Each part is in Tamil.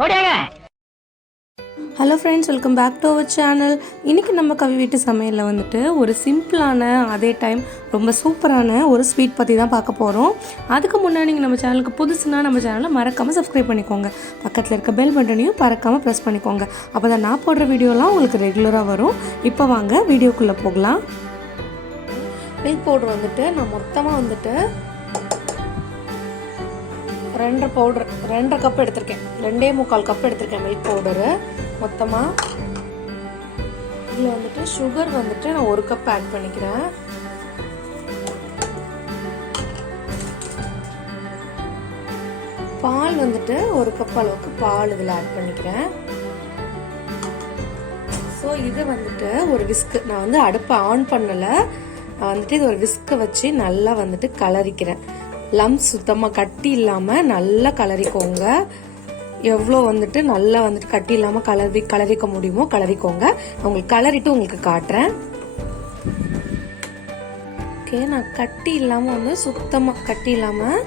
Hello friends, welcome back to our channel. இன்றைக்கி நம்ம கவி வீட்டு சமையலில் வந்துட்டு ஒரு சிம்பிளான அதே டைம் ரொம்ப சூப்பரான ஒரு ஸ்வீட் பற்றி தான் பார்க்க போகிறோம். அதுக்கு முன்னாடி நீங்கள் நம்ம சேனலுக்கு புதுசுனா நம்ம சேனலை மறக்காமல் சப்ஸ்கிரைப் பண்ணிக்கோங்க. பக்கத்தில் இருக்க பெல் பட்டனையும் மறக்காமல் ப்ரெஸ் பண்ணிக்கோங்க. அப்போ தான் நான் போடுற வீடியோலாம் உங்களுக்கு ரெகுலராக வரும். இப்போ வாங்க வீடியோக்குள்ளே போகலாம். மில்க் பவுடர் வந்துட்டு நான் மொத்தமாக வந்துட்டு 2.5 கப் எடுத்திருக்கேன். 2.25 கப் எடுத்திருக்கேன் மில்க் பவுடரு மொத்தமாக. இதில் வந்துட்டு சுகர் வந்துட்டு நான் 1 கப் ஆட் பண்ணிக்கிறேன். பால் வந்துட்டு 1 கப் அளவுக்கு பால் இதில் ஆட் பண்ணிக்கிறேன். ஸோ இது வந்துட்டு ஒரு விஸ்கு, நான் வந்து அடுப்பை ஆன் பண்ணலை, நான் வந்துட்டு இது ஒரு விஸ்கை வச்சு நல்லா வந்துட்டு கலரிக்கிறேன். லம்ஸ் சுத்தமாக கட்டி இல்லாமல் நல்லா கலரிக்கோங்க. எவ்வளோ வந்துட்டு நல்லா வந்துட்டு கட்டி இல்லாமல் கலரிக்க முடியுமோ கலரிக்கோங்க. உங்களுக்கு கலரிட்டு உங்களுக்கு காட்டுறேன். ஓகே, நான் கட்டி இல்லாமல் வந்து சுத்தமாக கட்டி இல்லாமல்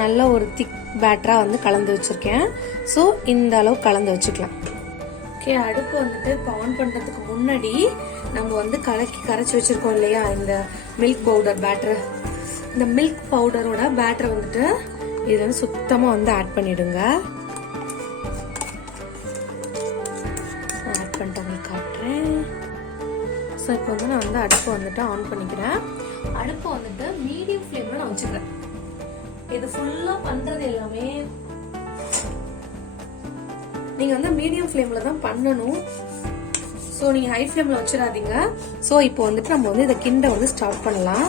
நல்ல ஒரு திக் பேட்டராக வந்து கலந்து வச்சுருக்கேன். ஸோ இந்த அளவு கலந்து வச்சுக்கலாம். ஓகே, அடுப்பு வந்துட்டு இப்போ ஆன் பண்ணுறதுக்கு முன்னாடி நம்ம வந்து கரைச்சி வச்சுருக்கோம் இல்லையா இந்த மில்க் பவுடர் பேட்டர், இந்த மில்க் பவுடரோட பேட்டரை வந்துட்டு இதில் வந்து சுத்தமாக வந்து ஆட் பண்ணிடுங்க. ஆட் பண்ணிட்டு உங்களுக்கு காட்டுறேன். ஸோ இப்போ வந்து நான் வந்து அடுப்பை வந்துட்டு ஆன் பண்ணிக்கிறேன். அடுப்பை வந்துட்டு மீடியம் ஃப்ளேமில் நான் வச்சுக்கிறேன். இது ஃபுல்லாக பண்ணுறது எல்லாமே நீங்கள் வந்து மீடியம் ஃப்ளேமில் தான் பண்ணணும். ஸோ நீங்கள் ஹை ஃப்ளேமில் வச்சிடாதீங்க. ஸோ இப்போ வந்துட்டு நம்ம வந்து இதை கிண்ட வந்து ஸ்டார்ட் பண்ணலாம்.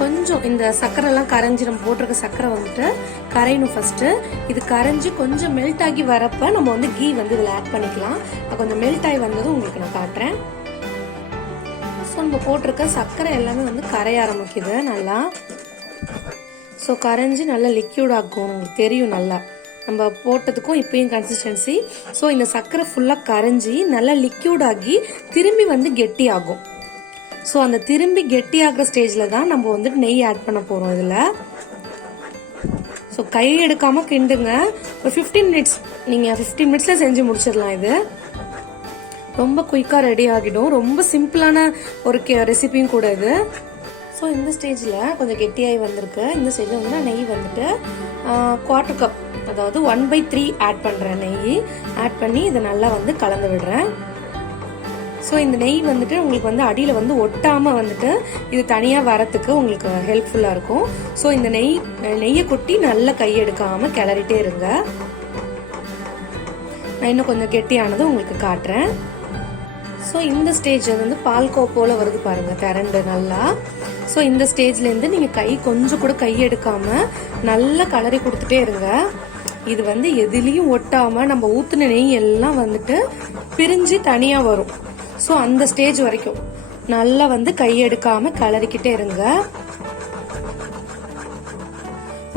கொஞ்சம் இந்த சர்க்கரை எல்லாம் கரைஞ்சி நம்ம போட்டிருக்க சர்க்கரை வந்துட்டு கரையணும் ஃபர்ஸ்ட். இது கரைஞ்சி கொஞ்சம் மெல்ட் ஆகி வரப்ப நம்ம வந்து கீ வந்து இதில் ஆட் பண்ணிக்கலாம். கொஞ்சம் மெல்ட் ஆகி வந்ததும் உங்களுக்கு நான் காட்டுறேன். ஸோ நம்ம போட்டிருக்க சர்க்கரை எல்லாமே வந்து கரைய ஆரம்பிக்குது நல்லா. ஸோ கரைஞ்சி நல்லா லிக்யூட் ஆகும், உங்களுக்கு தெரியும் நல்லா நம்ம போட்டதுக்கும் இப்பயும் கன்சிஸ்டன்சி. ஸோ இந்த சர்க்கரை ஃபுல்லாக கரைஞ்சி நல்லா லிக்யூட் ஆகி திரும்பி வந்து கெட்டி ஆகும். ஸோ அந்த திரும்பி கெட்டி ஆகிற ஸ்டேஜில் தான் நம்ம வந்துட்டு நெய் ஆட் பண்ண போகிறோம் இதில். ஸோ கை எடுக்காமல் கிண்டுங்க. ஒரு 15 மினிட்ஸ், நீங்கள் 15 மினிட்ஸில் செஞ்சு முடிச்சிடலாம். இது ரொம்ப குயிக்காக ரெடி ஆகிடும். ரொம்ப சிம்பிளான ஒரு ரெசிபியும் கூட இது. ஸோ இந்த ஸ்டேஜில் கொஞ்சம் கெட்டியாகி வந்திருக்கு. இந்த ஸ்டேஜில் வந்து நான் நெய் வந்துட்டு 1/4 கப், அதாவது 1/3 ஆட் பண்ணுறேன். நெய் ஆட் பண்ணி இதை நல்லா வந்து கலந்து விடுறேன். ஸோ இந்த நெய் வந்துட்டு உங்களுக்கு வந்து அடியில் வந்து ஒட்டாமல் வந்துட்டு இது தனியாக வரத்துக்கு உங்களுக்கு ஹெல்ப்ஃபுல்லாக இருக்கும். ஸோ இந்த நெய்யை கொட்டி நல்லா கையெடுக்காமல் கிளறிட்டே இருங்க. நான் இன்னும் கொஞ்சம் கெட்டியானது உங்களுக்கு காட்டுறேன். ஸோ இந்த ஸ்டேஜ் வந்து பால்கோ போல் வருது பாருங்கள், திரண்டு நல்லா. ஸோ இந்த ஸ்டேஜ்லேருந்து நீங்கள் கொஞ்சம் கூட கையெடுக்காமல் நல்லா கலரி கொடுத்துட்டே இருங்க. இது வந்து எதுலேயும் ஒட்டாமல் நம்ம ஊற்றின நெய் எல்லாம் வந்துட்டு பிரிஞ்சு தனியாக வரும். ஸோ அந்த ஸ்டேஜ் வரைக்கும் நல்லா வந்து கையெடுக்காமல் கலரிக்கிட்டே இருங்க.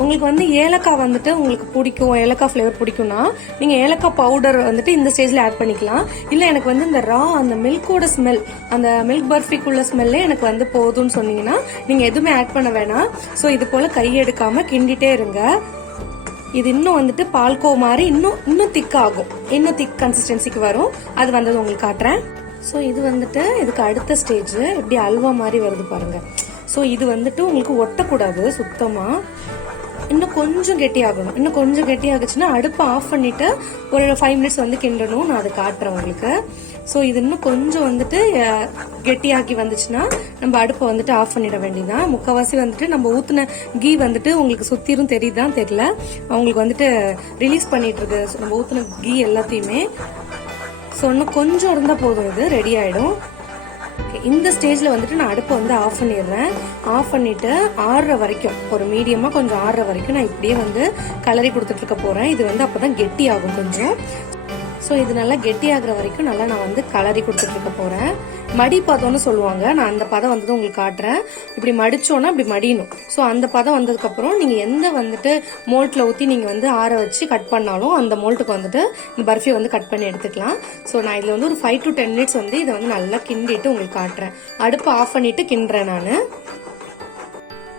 உங்களுக்கு வந்து ஏலக்காய் வந்துட்டு உங்களுக்கு பிடிக்கும், ஏலக்காய் ஃப்ளேவர் பிடிக்கும்னா நீங்கள் ஏலக்காய் பவுடர் வந்துட்டு இந்த ஸ்டேஜில் ஆட் பண்ணிக்கலாம். இல்லை எனக்கு வந்து இந்த அந்த மில்கோட ஸ்மெல், அந்த மில்க் பர்ஃபிக்குள்ள ஸ்மெல்லே எனக்கு வந்து போதும்னு சொன்னீங்கன்னா நீங்கள் எதுவுமே ஆட் பண்ண வேணாம். ஸோ இது போல் கையெடுக்காமல் கிண்டிட்டே இருங்க. இது இன்னும் வந்துட்டு பால்கோ மாதிரி இன்னும் திக்காகும், இன்னும் திக் கன்சிஸ்டன்சிக்கு வரும். அது வந்தது உங்களுக்கு காட்டுறேன். ஸோ இது வந்துட்டு இதுக்கு அடுத்த ஸ்டேஜ் இப்படி அல்வா மாதிரி வருது பாருங்க. ஸோ இது வந்துட்டு உங்களுக்கு ஒட்டக்கூடாது சுத்தமாக. இன்னும் கொஞ்சம் கெட்டி ஆகணும். இன்னும் கொஞ்சம் கெட்டி ஆகுச்சுன்னா அடுப்பை ஆஃப் பண்ணிட்டு ஒரு 5 மினிட்ஸ் வந்து கிண்டணும். நான் அதை காட்டுறேன் உங்களுக்கு. ஸோ இது இன்னும் கொஞ்சம் வந்துட்டு கெட்டியாக்கி வந்துச்சுன்னா நம்ம அடுப்பை வந்துட்டு ஆஃப் பண்ணிட வேண்டியதான். முக்கால்வாசி வந்துட்டு நம்ம ஊற்றின கீ வந்துட்டு உங்களுக்கு சுத்திரும் தெரியுதான் தெரியல, அவங்களுக்கு வந்துட்டு ரிலீஸ் பண்ணிட்டு இருக்கு நம்ம ஊற்றின கீ எல்லாத்தையுமே. ஸோ இன்னும் கொஞ்சம் இருந்தால் போதும், இது ரெடி ஆகிடும். இந்த ஸ்டேஜில் வந்துட்டு நான் அடுப்பை வந்து ஆஃப் பண்ணிடுறேன். ஆஃப் பண்ணிட்டு ஆறுற வரைக்கும், ஒரு மீடியமாக கொஞ்சம் ஆறுற வரைக்கும் நான் இப்படியே வந்து கலரி கொடுத்துட்டு இருக்க போகிறேன். இது வந்து அப்போ தான் கெட்டி ஆகும் கொஞ்சம். ஸோ இது நல்லா கெட்டி ஆகிற வரைக்கும் நல்லா நான் வந்து கலரி கொடுத்துட்டு இருக்க போகிறேன். மடி பதம்னு சொல்லுவாங்க, நான் அந்த பதம் வந்தது உங்களுக்கு காட்டுறேன். இப்படி மடிச்சோன்னா இப்படி மடியணும். ஸோ அந்த பதம் வந்ததுக்கப்புறம் நீங்கள் எந்த வந்துட்டு மோல்ட்டில் ஊற்றி நீங்கள் வந்து ஆற வச்சு கட் பண்ணாலும் அந்த மோல்ட்டுக்கு வந்துட்டு இந்த பர்ஃபியை வந்து கட் பண்ணி எடுத்துக்கலாம். ஸோ நான் இதில் வந்து ஒரு 5 to 10 மினிட்ஸ் வந்து இதை வந்து நல்லா கிண்டிட்டு உங்களுக்கு காட்டுறேன். அடுப்பு ஆஃப் பண்ணிட்டு கிண்டுறேன் நான்.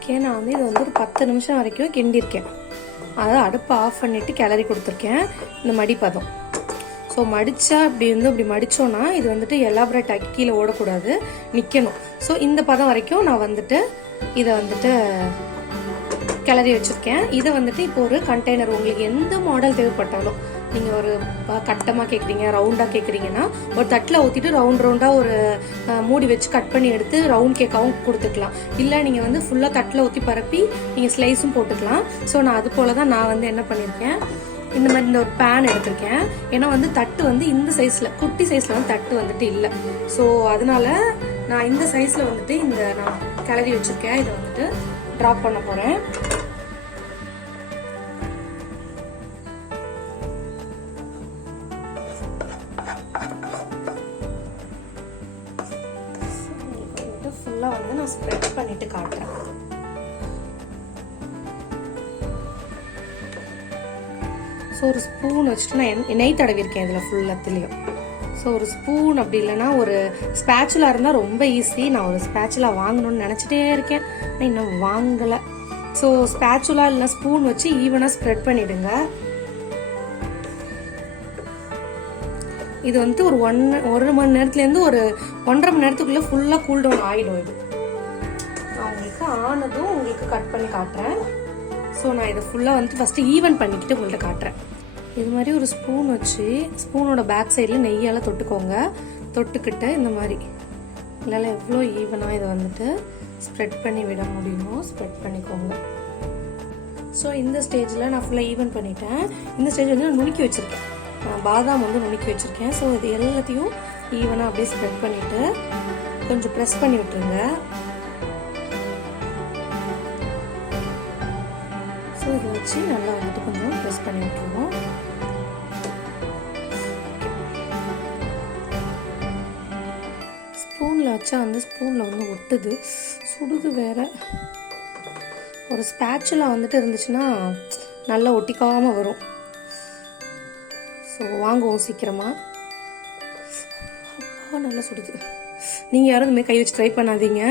ஓகே, நான் வந்து இதை வந்து ஒரு 10 நிமிஷம் வரைக்கும் கிண்டியிருக்கேன். அதாவது அடுப்பை ஆஃப் பண்ணிவிட்டு கிளறி கொடுத்துருக்கேன். இந்த மடிப்பதம். ஸோ மடித்தா இப்படி மடித்தோன்னா இது வந்துட்டு எலாபரேட் ஆக்கி கீழே ஓடக்கூடாது, நிற்கணும். ஸோ இந்த பதம் வரைக்கும் நான் வந்துட்டு இதை வந்துட்டு கிளறி வச்சுருக்கேன். இதை வந்துட்டு இப்போ ஒரு கண்டெய்னர், உங்களுக்கு எந்த மாடல் தேவைப்பட்டாலும், நீங்கள் ஒரு கட்டமாக கேட்குறீங்க, ரவுண்டாக கேட்குறீங்கன்னா ஒரு தட்டில் ஊற்றிட்டு ரவுண்டாக ஒரு மூடி வச்சு கட் பண்ணி எடுத்து ரவுண்ட் கேக்காகவும் கொடுத்துக்கலாம். இல்லை நீங்கள் வந்து ஃபுல்லாக தட்டில் ஊற்றி பரப்பி நீங்கள் ஸ்லைஸும் போட்டுக்கலாம். ஸோ நான் அது போல் தான் நான் வந்து என்ன பண்ணியிருக்கேன், இந்த மாதிரி இந்த ஒரு பேன் எடுத்திருக்கேன். ஏன்னா வந்து தட்டு வந்து இந்த சைஸில், குட்டி சைஸில் வந்து தட்டு வந்துட்டு இல்லை. ஸோ அதனால நான் இந்த சைஸில் வந்துட்டு இந்த நான் கிளறி வச்சுருக்கேன். இதை வந்துட்டு ட்ராப் பண்ண போகிறேன். ஃபுல்லாக வந்து நான் ஸ்ப்ரெட் பண்ணிட்டு காட்டுறேன். ஸோ ஒரு ஸ்பூன் வச்சுட்டு நான் நெய் தடவிருக்கேன் இதில் ஃபுல்லாத்துலேயும். ஸோ ஒரு ஸ்பூன் அப்படி இல்லைன்னா ஒரு ஸ்பேச்சுலா இருந்தால் ரொம்ப ஈஸி. நான் ஒரு ஸ்பேச்சுலா வாங்கணும்னு நினச்சிட்டே இருக்கேன், நான் இன்னும் வாங்கலை. ஸோ ஸ்பேச்சுலா இல்லைனா ஸ்பூன் வச்சு ஈவனாக ஸ்ப்ரெட் பண்ணிடுங்க. இது வந்து ஒரு 1 மணி நேரத்துலேருந்து ஒரு 1.5 மணி நேரத்துக்குள்ளே ஃபுல்லாக கூல் டவுன் ஆகிடும். இது நான் உங்களுக்கு ஆனதும் உங்களுக்கு கட் பண்ணி காட்டுறேன். ஸோ நான் இதை ஃபுல்லாக வந்து ஃபஸ்ட்டு ஈவன் பண்ணிக்கிட்டு உங்கள்கிட்ட காட்டுறேன். இது மாதிரி ஒரு ஸ்பூன் வச்சு ஸ்பூனோட பேக் சைடில் நெய்யால் தொட்டுக்கோங்க. தொட்டுக்கிட்டு இந்த மாதிரி இல்லைல்ல எவ்வளோ ஈவனாக இதை வந்துட்டு ஸ்ப்ரெட் பண்ணி விட முடியுமோ ஸ்ப்ரெட் பண்ணிக்கோங்க. ஸோ இந்த ஸ்டேஜில் நான் ஃபுல்லாக ஈவன் பண்ணிட்டேன். இந்த ஸ்டேஜ் வந்து நான் நுணுக்கி வச்சுருக்கேன், பாதாம் வந்து நுணுக்கி வச்சுருக்கேன். ஸோ இது எல்லாத்தையும் ஈவனாக அப்படியே ஸ்ப்ரெட் பண்ணிவிட்டு கொஞ்சம் ப்ரெஸ் பண்ணி விட்டுருங்க. ஸோ இதை வச்சு நல்லா வந்துட்டு கொஞ்சம் ப்ரெஸ் பண்ணி விட்டுருவோம். ஸ்பூனில் வச்சா அந்த ஸ்பூனில் வந்து ஒட்டுது, சுடுது வேற. ஒரு ஸ்பேச்சுலா வந்துட்டு இருந்துச்சுன்னா நல்லா ஒட்டிக்காமல் வரும். ஸோ வாங்குவோம் சீக்கிரமாக. நல்லா சுடுது. நீங்கள் யாரும் இதுமாதிரி கை வச்சு ட்ரை பண்ணாதீங்க.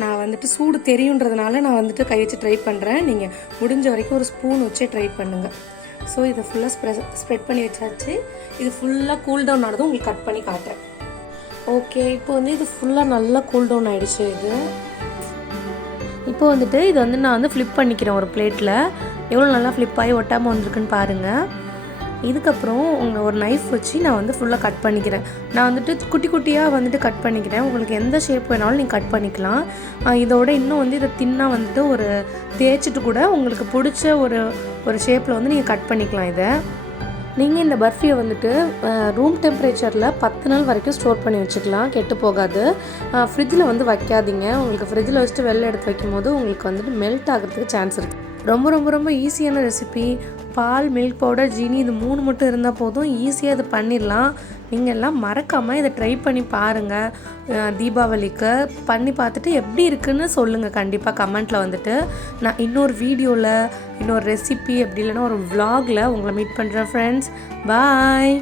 நான் வந்துட்டு சூடு தெரியுன்றதுனால நான் வந்துட்டு கை வச்சு ட்ரை பண்ணுறேன். நீங்கள் முடிஞ்ச வரைக்கும் ஒரு ஸ்பூன் வச்சே ட்ரை பண்ணுங்கள். ஸோ இதை ஃபுல்லாக ஸ்ப்ரெட் பண்ணி வச்சாச்சு. இது ஃபுல்லாக கூல் டவுன் ஆனதும் உங்களுக்கு கட் பண்ணி காட்டுறேன். ஓகே, இப்போ வந்து இது ஃபுல்லாக நல்லா கூல் டவுன் ஆகிடுச்சு. இது இப்போ வந்துட்டு இது வந்து நான் வந்து ஃப்ளிப் பண்ணிக்கிறேன் ஒரு பிளேட்டில். எவ்வளோ நல்லா ஃப்ளிப் ஆகி ஒட்டாமல் வந்திருக்குன்னு பாருங்கள். இதுக்கப்புறம் ஒரு நைஃப் வச்சு நான் வந்து ஃபுல்லாக கட் பண்ணிக்கிறேன். நான் வந்துட்டு குட்டி குட்டியாக வந்துட்டு கட் பண்ணிக்கிறேன். உங்களுக்கு எந்த ஷேப் வேணாலும் நீங்கள் கட் பண்ணிக்கலாம். இதோட இன்னும் வந்து இதை தின்னாக வந்துட்டு ஒரு தேய்ச்சிட்டு கூட உங்களுக்கு பிடிச்ச ஒரு ஷேப்பில் வந்து நீங்கள் கட் பண்ணிக்கலாம். இதை நீங்கள் இந்த பர்ஃபியை வந்துட்டு ரூம் டெம்பரேச்சரில் 10 நாள் வரைக்கும் ஸ்டோர் பண்ணி வச்சுக்கலாம், கெட்டு போகாது. ஃப்ரிட்ஜில் வந்து வைக்காதீங்க. உங்களுக்கு ஃப்ரிட்ஜில் வச்சுட்டு வெளில எடுத்து வைக்கும் போது உங்களுக்கு வந்துட்டு மெல்ட் ஆகிறதுக்கு சான்ஸ் இருக்குது. ரொம்ப ரொம்ப ரொம்ப ஈஸியான ரெசிபி. பால், மில்க் பவுடர், ஜீனி இது 3 மட்டும் இருந்தால் போதும், ஈஸியாக இதை பண்ணிடலாம். நீங்கள் எல்லாம் மறக்காமல் இதை ட்ரை பண்ணி பாருங்கள். தீபாவளிக்கு பண்ணி பார்த்துட்டு எப்படி இருக்குன்னு சொல்லுங்கள் கண்டிப்பாக கமெண்ட்டில் வந்துட்டு. நான் இன்னொரு வீடியோவில் இன்னொரு ரெசிபி அப்படி இல்லைன்னா ஒரு vlogல உங்களை மீட் பண்ணுறேன் ஃப்ரெண்ட்ஸ். பாய்.